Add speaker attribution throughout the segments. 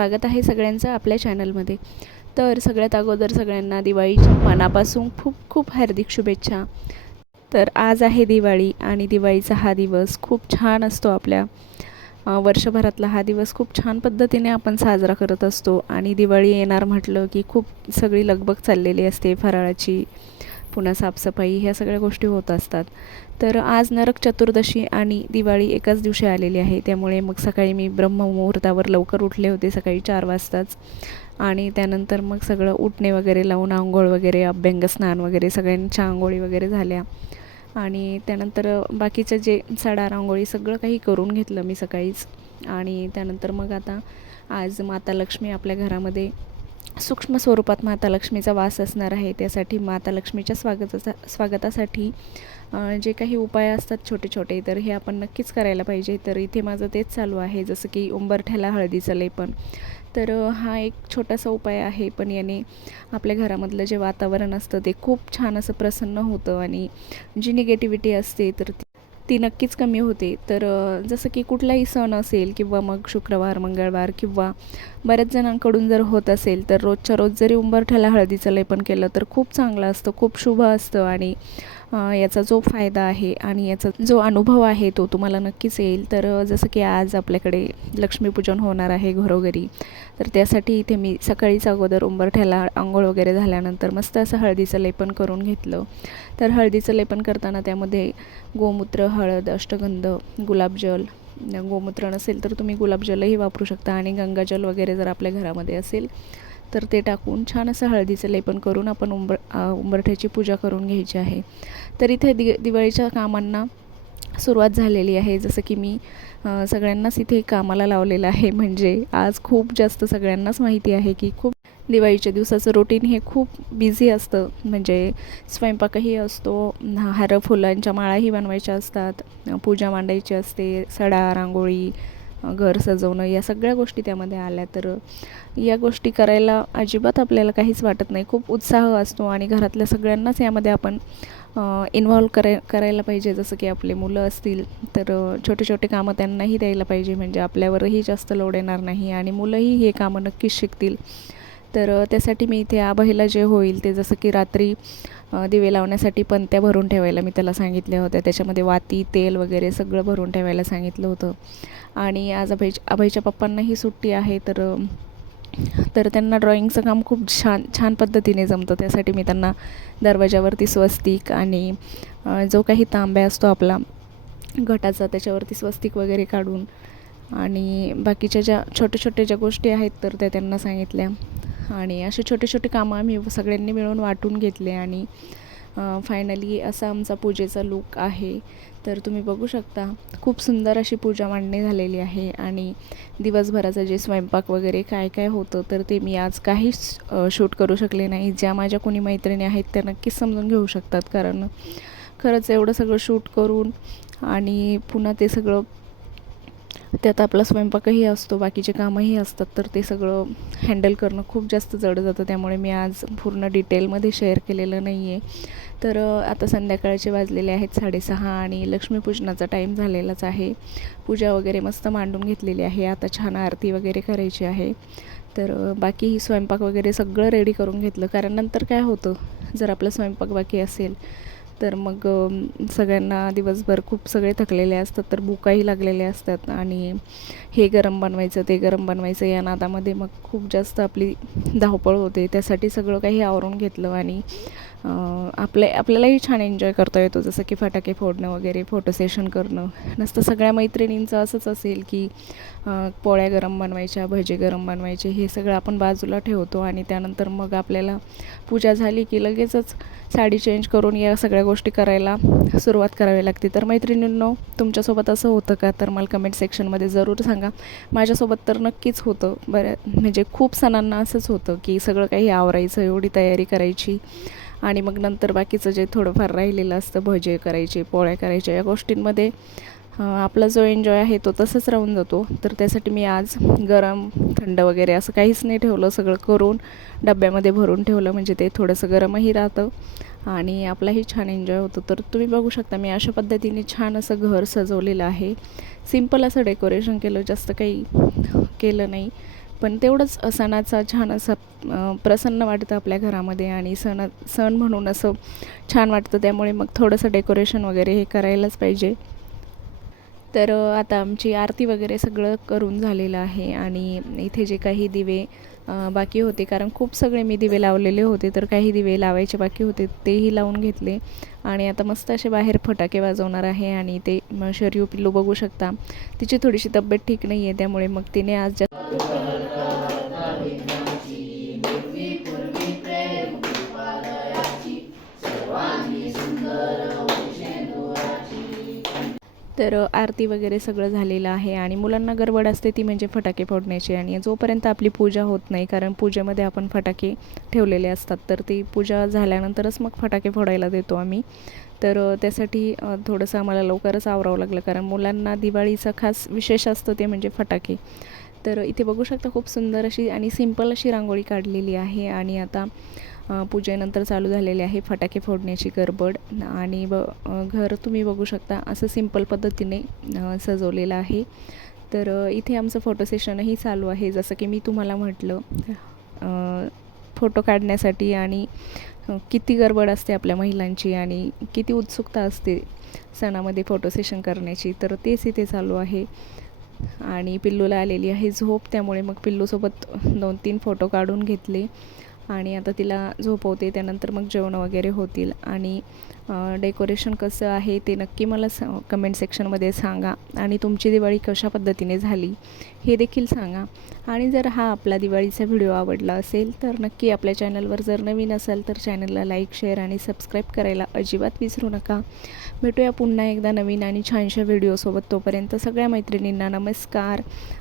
Speaker 1: स्वागत आहे सगळ्यांचं आपल्या चॅनलमध्ये. तर सगळ्यात अगोदर सगळ्यांना दिवाळीच्या मनापासून खूप खूप हार्दिक शुभेच्छा. तर आज आहे दिवाळी आणि दिवाळीचा हा दिवस खूप छान असतो आपल्या. वर्षभरातला हा दिवस खूप छान पद्धतीने आपण साजरा करत असतो आणि दिवाळी येणार म्हटलं की खूप सगळी लगबग चाललेली असते फराळाची. पुन्हा साफसफाई ह्या सगळ्या गोष्टी होत असतात. तर आज नरक चतुर्दशी आणि दिवाळी एकाच दिवशी आलेली आहे. त्यामुळे मग सकाळी मी ब्रह्ममुहूर्तावर लवकर उठले होते सकाळी चार वाजताच. आणि त्यानंतर मग सगळं उठणे वगैरे लावून आंघोळ वगैरे अभ्यंग स्नान वगैरे सगळ्यांच्या आंघोळी वगैरे झाल्या. आणि त्यानंतर बाकीचं जे साडा रांगोळी सगळं काही करून घेतलं मी सकाळीच. आणि त्यानंतर मग आता आज माता लक्ष्मी आपल्या घरामध्ये सूक्ष्म स्वरूपात माता लक्ष्मीचा वास असणार आहे. त्यासाठी माता लक्ष्मीच्या स्वागताचा स्वागतासाठी जे काही उपाय असतात छोटे छोटे तर हे आपण नक्कीच करायला पाहिजे. तर इथे माझं तेच चालू आहे जसं की उंबरठ्याला हळदीचं लेपन. तर हा एक छोटासा उपाय आहे पण याने आपल्या घरामधलं जे वातावरण असतं ते खूप छान असं प्रसन्न होतं आणि जी निगेटिव्हिटी असते तर ती नक्कीच कमी होते. तर जसं की कुठलाही सण असेल किंवा मग शुक्रवार मंगळवार किंवा बऱ्याच जणांकडून जर होत असेल तर रोजच्या रोज जरी उंबरठ्याला हळदीचं लेपन केलं तर खूप चांगलं असतं खूप शुभ असतं आणि याचा जो फायदा आहे आणि याचा जो अनुभव आहे तो तुम्हाला नक्कीच येईल. तर जसं की आज आपल्याकडे लक्ष्मीपूजन होणार आहे घरोघरी तर त्यासाठी इथे मी सकाळीच अगोदर उंबरठ्याला आंघोळ वगैरे झाल्यानंतर मस्त असं हळदीचं लेपन करून घेतलं. तर हळदीचं लेपन करताना त्यामध्ये गोमूत्र हळद अष्टगंध गुलाबजल गोमूत्र नसेल तर तुम्ही गुलाबजलही वापरू शकता आणि गंगाजल वगैरे जर आपल्या घरामध्ये असेल तर ते टाकून छान असं हळदीचं लेपन करून आपण उंबर उंबरठ्याची पूजा करून घ्यायची आहे. तर इथे दि दिवाळीच्या कामांना सुरुवात झालेली आहे. जसं की मी सगळ्यांनाच इथे कामाला लावलेलं आहे. म्हणजे आज खूप जास्त सगळ्यांनाच माहिती आहे की खूप दिवाळीच्या दिवसाचं रुटीन हे खूप बिझी असतं. म्हणजे स्वयंपाकही असतो हार हारं फुलांच्या माळाही बनवायच्या असतात पूजा मांडायची असते सडा रांगोळी घर सजवणं या सगळ्या गोष्टी त्यामध्ये आल्या. तर या गोष्टी करायला अजिबात आपल्याला काहीच वाटत नाही. खूप उत्साह असतो आणि घरातल्या सगळ्यांनाच यामध्ये आपण इन्व्हॉल्व कराय करायला पाहिजे. जसं की आपले मुलं असतील तर छोटे छोटे कामं त्यांनाही द्यायला पाहिजे. म्हणजे आपल्यावरही जास्त लोड येणार नाही आणि मुलंही हे कामं नक्कीच शिकतील. तर त्यासाठी मी इथे आबाईला जे होईल ते जसं की रात्री दिवे लावण्यासाठी पणत्या भरून ठेवायला मी त्याला सांगितल्या होत्या. त्याच्यामध्ये वाती तेल वगैरे सगळं भरून ठेवायला सांगितलं होतं. आणि आज अभय अभयच्या पप्पांनाही सुट्टी आहे तर तर त्यांना ड्रॉइंगचं काम खूप छान छान पद्धतीने जमतं. त्यासाठी मी त्यांना दरवाजावरती स्वस्तिक आणि जो काही तांब्या असतो आपला घटाचा त्याच्यावरती स्वस्तिक वगैरे काढून आणि बाकीच्या ज्या छोट्या छोट्या ज्या गोष्टी आहेत तर त्या त्यांना सांगितल्या. आणि असे छोटे छोटे कामं आम्ही सगळ्यांनी मिळून वाटून घेतले आणि फायनली असा आमचा पूजेचा लूक आहे. तर तुम्ही बघू शकता खूप सुंदर अशी पूजा मांडणी झालेली आहे आणि दिवसभराचं जे स्वयंपाक वगैरे काय काय होतं तर ते मी आज काहीच शूट करू शकले नाही. ज्या माझ्या कोणी मैत्रिणी आहेत त्या नक्कीच समजून घेऊ शकतात. कारण खरंच एवढं सगळं शूट करून आणि पुन्हा ते सगळं त्यात आपला स्वयंपाकही असतो बाकीचे कामंही असतात तर ते सगळं हँडल करणं खूप जास्त जड जातं. त्यामुळे मी आज पूर्ण डिटेलमध्ये शेअर केलेलं नाही आहे तर आता संध्याकाळचे वाजलेले आहेत साडेसहा आणि लक्ष्मीपूजनाचा टाईम झालेलाच आहे. पूजा वगैरे मस्त मांडून घेतलेली आहे. आता छान आरती वगैरे करायची आहे. तर अ, बाकी स्वयंपाक वगैरे सगळं रेडी करून घेतलं. कारण नंतर काय होतं? जर आपला स्वयंपाक बाकी असेल तर मग सगळ्यांना दिवसभर खूप सगळे थकलेले असतात तर भुकाही लागलेले असतात आणि हे गरम बनवायचं ते गरम बनवायचं या नादामध्ये मग खूप जास्त आपली धावपळ होते. त्यासाठी सगळं काही आवरून घेतलं आणि आपले आपल्यालाही छान एन्जॉय करता येतो जसं की फटाके फोडणं वगैरे फोटो सेशन करणं. नसतं सगळ्या मैत्रिणींचं असंच असेल की पोळ्या गरम बनवायच्या भजे गरम बनवायचे हे सगळं आपण बाजूला ठेवतो आणि त्यानंतर मग आपल्याला पूजा झाली की लगेचच साडी चेंज करून या सगळ्या गोष्टी करायला सुरुवात करावी लागते. तर मैत्रिणींनो तुमच्यासोबत असं होतं का? तर मला कमेंट सेक्शनमध्ये जरूर सांगा. माझ्यासोबत तर नक्कीच होतं. बऱ्या म्हणजे खूप सणांना असंच होतं की सगळं काही आवरायचं एवढी तयारी करायची. आणि मग नंतर बाकीचं जे थोडंफार राहिलेलं असतं भजे करायचे पोळ्या करायच्या या गोष्टींमध्ये आपला जो एन्जॉय आहे तो तसंच राहून जातो. तर त्यासाठी मी आज गरम थंड वगैरे असं काहीच नाही ठेवलं सगळं करून डब्यामध्ये भरून ठेवलं. म्हणजे ते थोडंसं गरमही राहतं आणि आपलाही छान एन्जॉय होतो. तर तुम्ही बघू शकता मी अशा पद्धतीने छान असं घर सजवलेलं आहे. सिंपल असं डेकोरेशन केलं जास्त काही केलं नाही. पण तेवढंच सणाचा छान असं प्रसन्न वाटतं आपल्या घरामध्ये आणि सण सण म्हणून असं छान वाटतं. त्यामुळे मग थोडंसं डेकोरेशन वगैरे हे करायलाच पाहिजे. तर आता आमची आरती वगैरे सगळं करून झालेलं आहे आणि इथे जे काही दिवे बाकी होते कारण खूप सगळे मी दिवे लावलेले होते तर काही दिवे लावायचे बाकी होते तेही लावून घेतले. आणि आता मस्त असे बाहेर फटाके वाजवणार आहे आणि ते म शर्यू पिल्लू बघू शकता. तिची थोडीशी तब्येत ठीक नाही आहे त्यामुळे मग तिने आज जास्त तर आरती वगैरे सगळं झालेलं आहे आणि मुलांना गडबड असते ती म्हणजे फटाके फोडण्याची आणि जोपर्यंत आपली पूजा होत नाही कारण पूजेमध्ये आपण फटाके ठेवलेले असतात तर ती पूजा झाल्यानंतरच मग फटाके फोडायला देतो आम्ही. तर त्यासाठी थोडंसं आम्हाला लवकरच आवरावं लागलं कारण मुलांना दिवाळीचा खास विशेष असतो ते म्हणजे फटाके. तर इथे बघू शकता खूप सुंदर अशी आणि सिंपल अशी रांगोळी काढलेली आहे आणि आता पूजेनंतर चालू झालेली आहे फटाके फोडण्याची गडबड. आणि ब घर तुम्ही बघू शकता असं सिंपल पद्धतीने सजवलेलं आहे. तर इथे आमचं फोटो सेशनही चालू आहे. जसं की मी तुम्हाला म्हटलं फोटो काढण्यासाठी आणि किती गडबड असते आपल्या महिलांची आणि किती उत्सुकता असते सणामध्ये फोटो सेशन करण्याची. तर तेच इथे चालू आहे. आणि पिल्लूला आलेली आहे झोप. त्यामुळे मग पिल्लूसोबत दोन तीन फोटो काढून घेतले. आणि आता तिला झोपवते त्यानंतर मग जेवण वगैरे होतील. आणि डेकोरेशन कसं आहे ते नक्की मला स कमेंट सेक्शनमध्ये सांगा. आणि तुमची दिवाळी कशा पद्धतीने झाली हे देखील सांगा. आणि जर हा आपला दिवाळीचा व्हिडिओ आवडला असेल तर नक्की आपल्या चॅनलवर जर नवीन असाल तर चॅनलला लाईक शेअर आणि सबस्क्राईब करायला अजिबात विसरू नका. भेटूया पुन्हा एकदा नवीन आणि छानशा व्हिडिओसोबत तोपर्यंत सगळ्या मैत्रिणींना नमस्कार.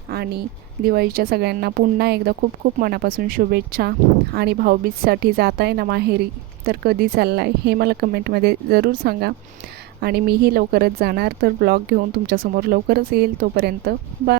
Speaker 1: आणि दिवाळीच्या सगळ्यांना पुन्हा एकदा खूप खूप मनापासून शुभेच्छा आणि भाऊबीजसाठी जात आहे ना माहेरी तर कधी चालला आहे हे मला कमेंटमध्ये जरूर सांगा. आणि मीही लवकरच जाणार तर ब्लॉग घेऊन तुमच्यासमोर लवकरच येईल तोपर्यंत. बाय